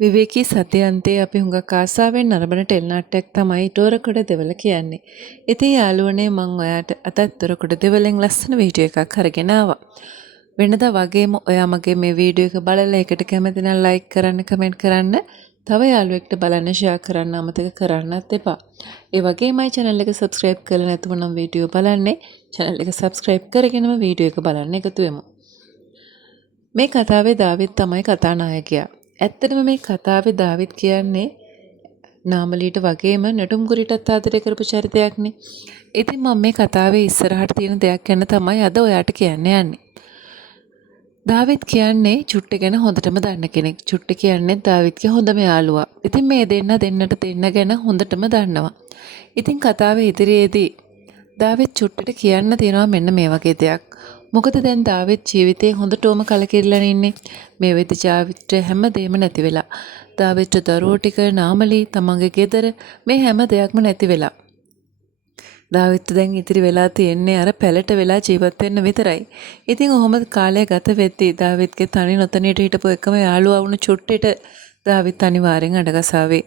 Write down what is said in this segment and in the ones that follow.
විවේකී සතියන්තේ අපි හුඟක් ආසාවෙන් නරඹන ටෙලිනාට්‍යයක් තමයි ඩෝරකොඩ දෙවල කියන්නේ. ඉතින් යාළුවනේ මම ඔයාට අදත් ඩෝරකොඩ දෙවලෙන් ලස්සන වීඩියෝ එකක් අරගෙන ආවා. වෙනදා වගේම ඔයා මගේ මේ වීඩියෝ එක බලලා ඒකට කැමති නම් ලයික් කරන්න, කමෙන්ට් කරන්න, තව යාළුවෙක්ට බලන්න ෂෙයා කරන්න අමතක කරන්නත් එපා. ඒ වගේමයි channel එක subscribe කරලා නැතුව නම් වීඩියෝ බලන්නේ channel එක subscribe කරගෙනම වීඩියෝ එක බලන්න එකතු වෙමු. මේ කතාවේ දාවිත් තමයි කතානායකයා. ඇත්තටම මේ කතාවේ දාවිත් කියන්නේ නාමලීට වගේම නටුම්ගුරිටත් ආදරය කරපු චරිතයක්නේ. ඉතින් මම මේ කතාවේ ඉස්සරහට තියෙන දෙයක් ගැන තමයි අද ඔයාට කියන්න යන්නේ. දාවිත් කියන්නේ චුට්ටි ගැන හොඳටම දන්න කෙනෙක්. චුට්ටි කියන්නේ දාවිත්ගේ හොඳම යාළුවා. ඉතින් මේ දෙන්නට දෙන්න ගැන හොඳටම දන්නවා. ඉතින් කතාවේ ඉදිරියේදී දාවිත් චුට්ටිට කියන්න තියෙනවා මෙන්න මේ වගේ දෙයක්. මොකද දැන් දාවිත් ජීවිතේ හොඳටම කලකිරලා ඉන්නේ. මේ වෙද්දි දාවිත්ට හැමදේම නැති වෙලා. දාවිත්ට දරුවෝ ටික නාමලී තමන්ගේ ගෙදර මේ හැම දෙයක්ම නැති වෙලා. දාවිත් දැන් ඉතිරි වෙලා තියෙන්නේ අර පැලට වෙලා ජීවත් වෙන්න විතරයි. ඉතින් ඔහොම කාලය ගත වෙද්දී දාවිත්ගේ තනි නොතනියට හිටපු එකම යාළුවා වුණු චුට්ටිට දාවිත් අනිවාර්යෙන් අඩගසාවේ.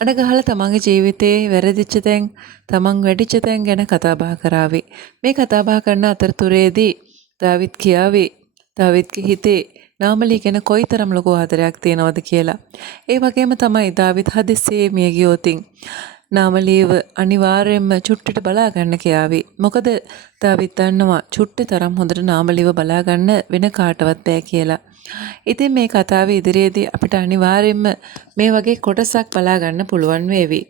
අඩගහලා තමන්ගේ ජීවිතේ වැරදිච්ච තැන්, තමන් වැඩිච්ච තැන් ගැන කතා බහ කරාවේ. මේ කතා බහ කරන අතරතුරේදී දාවිත් කියාවේ දාවිත්ගේ හිතේ නාමලී ගැන කොයිතරම් ලොකු ආදරයක් තියෙනවද කියලා. ඒ වගේම තමයි දාවිත් හදිස්සියේ මිය ගියොතින් නාමලීව අනිවාර්යයෙන්ම චුට්ටිට බලා ගන්න කියාවේ. මොකද දාවිත් දන්නවා චුට්ටි තරම් හොඳට නාමලීව බලා ගන්න වෙන කාටවත් බෑ කියලා. ඉතින් මේ කතාවේ ඉදිරියේදී අපිට අනිවාර්යයෙන්ම මේ වගේ කොටසක් බලා ගන්න පුළුවන් වේවි.